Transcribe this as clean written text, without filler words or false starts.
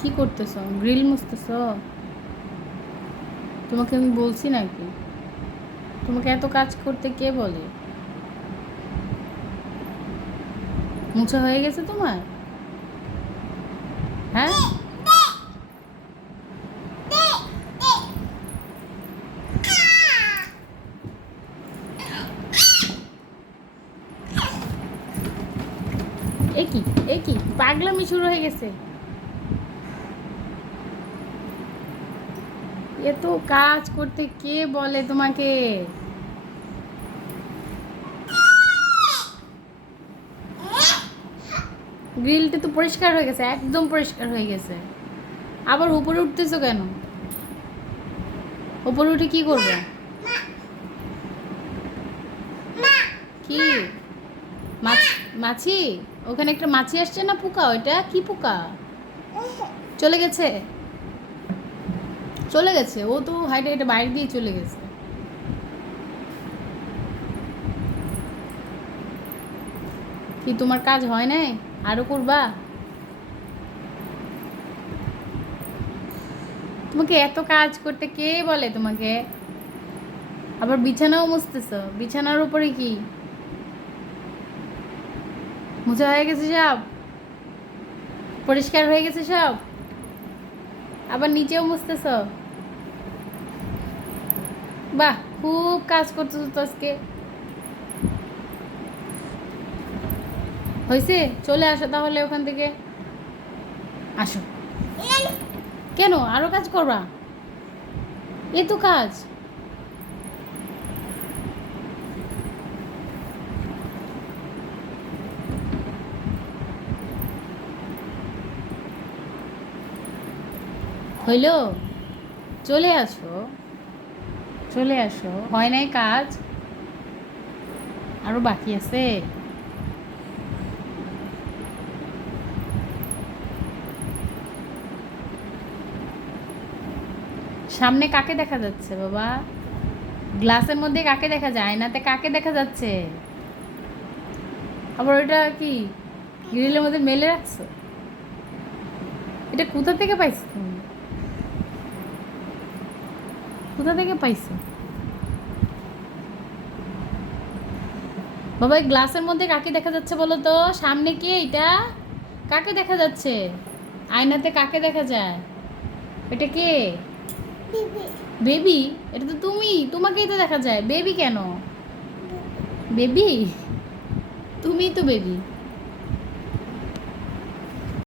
কি করতেছো? গ্রিল মুছতেছো? তোমাকে আমি বলছি নাকি? তোমাকে এত কাজ করতে কে বলে? মুছা হয়ে গেছে তোমার? হ্যাঁ, এ কি, এ কি পাগলামি শুরু হয়ে গেছে? এত কাজ করতে কে বলে তোমাকে? গ্রিলটা তো পরিষ্কার হয়ে গেছে, একদম পরিষ্কার হয়ে গেছে। আবার উপরে উঠতেছো কেন? উপরে উঠে কি করবে? কি মাছ? মাছি? ওখানে একটা মাছি আসছে না, পোকা? ওইটা কি পোকা? চলে গেছে? চলে গেছে? ও তো হাইটে হাইটে বাইরে দিয়ে চলে গেছে। কি তোমার কাজ হয় নাই? আরো করবা? তোমাকে এত কাজ করতে কে বলে তোমাকে? আবার বিছানাও মুছতেছ? বিছানার উপরে কি মোছা হয়ে গেছে সব? পরিষ্কার হয়ে গেছে সব? আবার নিচেও মুছতেছ? বাহ, খুব কাজ করতেছো তো আজকে। হয়েছে, চলে আসো তাহলে ওখান থেকে। আসো। কেন আরো কাজ করবা? এ তো কাজ। হইল? চলে আসো, চলে আসো। হয় নাই কাজ? আরো বাকি আছে। সামনে কাকে দেখা যাচ্ছে বাবা? গ্লাসের মধ্যে কাকে দেখা যায়? আয়নাতে কাকে দেখা যাচ্ছে? আবার ওটা কি গ্রিলের মধ্যে মেলে রাখছো? এটা কোথা থেকে পাইছো তুমি? কোথা থেকে পাইছো বাবা? এই গ্লাসের মধ্যে কাকে দেখা যাচ্ছে বলো তো? সামনে কে এটা? কাকে দেখা যাচ্ছে? আয়নাতে কাকে দেখা যায়? এটা কে? বেবি? এটা তো তুমি, তোমাকেই তো দেখা যায়। বেবি কেন? বেবি? তুমিই তো বেবি।